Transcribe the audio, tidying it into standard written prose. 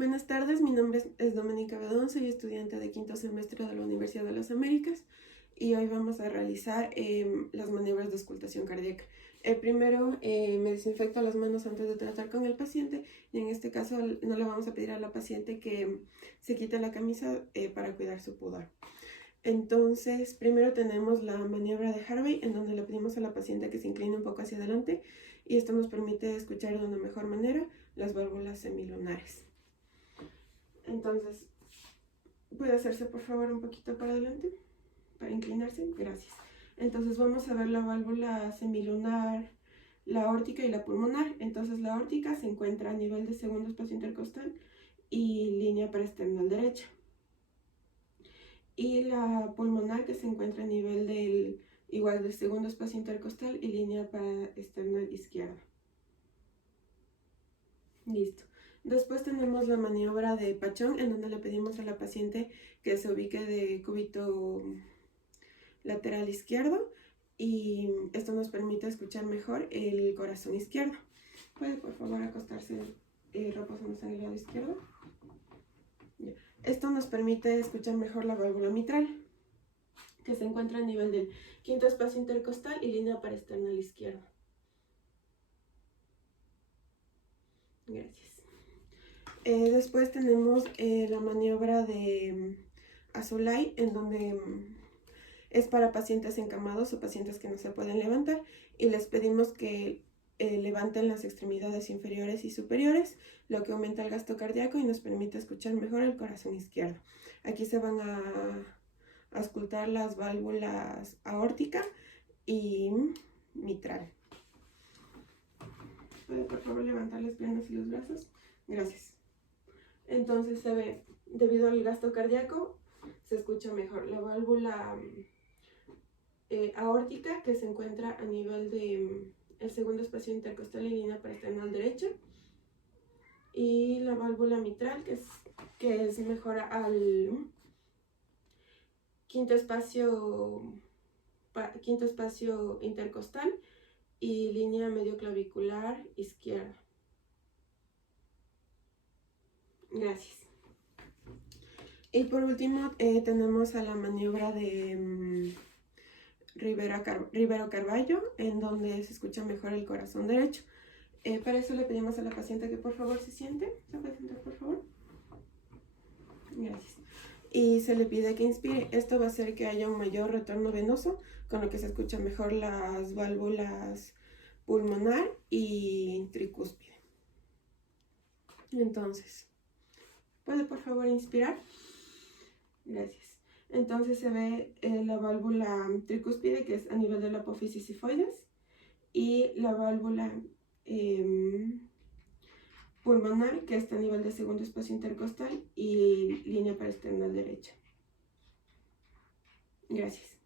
Buenas tardes, mi nombre es Doménica Bedón, soy estudiante de quinto semestre de la Universidad de las Américas y hoy vamos a realizar las maniobras de auscultación cardíaca. Primero me desinfecto las manos antes de tratar con el paciente y en este caso no le vamos a pedir a la paciente que se quite la camisa para cuidar su pudor. Entonces, primero tenemos la maniobra de Harvey, en donde le pedimos a la paciente que se incline un poco hacia adelante y esto nos permite escuchar de una mejor manera las válvulas semilunares. Entonces, ¿puede hacerse por favor un poquito para adelante? Para inclinarse, gracias. Entonces vamos a ver la válvula semilunar, la aórtica y la pulmonar. Entonces la aórtica se encuentra a nivel de segundo espacio intercostal y línea paraesternal derecha. Y la pulmonar que se encuentra a nivel del segundo espacio intercostal y línea paraesternal izquierda. Listo. Después tenemos la maniobra de Pachón, en donde le pedimos a la paciente que se ubique de cúbito lateral izquierdo y esto nos permite escuchar mejor el corazón izquierdo. ¿Puede por favor acostarse reposándose en el lado izquierdo? Ya. Esto nos permite escuchar mejor la válvula mitral, que se encuentra a nivel del quinto espacio intercostal y línea paraesternal izquierda. Gracias. Después tenemos la maniobra de Azoulay, en donde es para pacientes encamados o pacientes que no se pueden levantar y les pedimos que levanten las extremidades inferiores y superiores, lo que aumenta el gasto cardíaco y nos permite escuchar mejor el corazón izquierdo. Aquí se van a auscultar las válvulas aórtica y mitral. ¿Puede por favor levantar las piernas y los brazos? Gracias. Entonces se ve, debido al gasto cardíaco, se escucha mejor la válvula aórtica, que se encuentra a nivel de el segundo espacio intercostal y línea paraesternal derecha, y la válvula mitral, que es mejor al quinto espacio intercostal y línea medioclavicular izquierda. Gracias. Y por último tenemos a la maniobra de Rivero Carballo, en donde se escucha mejor el corazón derecho. Para eso le pedimos a la paciente que por favor se siente. ¿Se puede sentar por favor? Gracias. Y se le pide que inspire. Esto va a hacer que haya un mayor retorno venoso, con lo que se escucha mejor las válvulas pulmonar y tricúspide. Entonces, ¿puede por favor inspirar? Gracias. Entonces se ve la válvula tricúspide, que es a nivel de la apófisis sifoides, y la válvula pulmonar, que está a nivel de segundo espacio intercostal y línea paraesternal derecha. Gracias.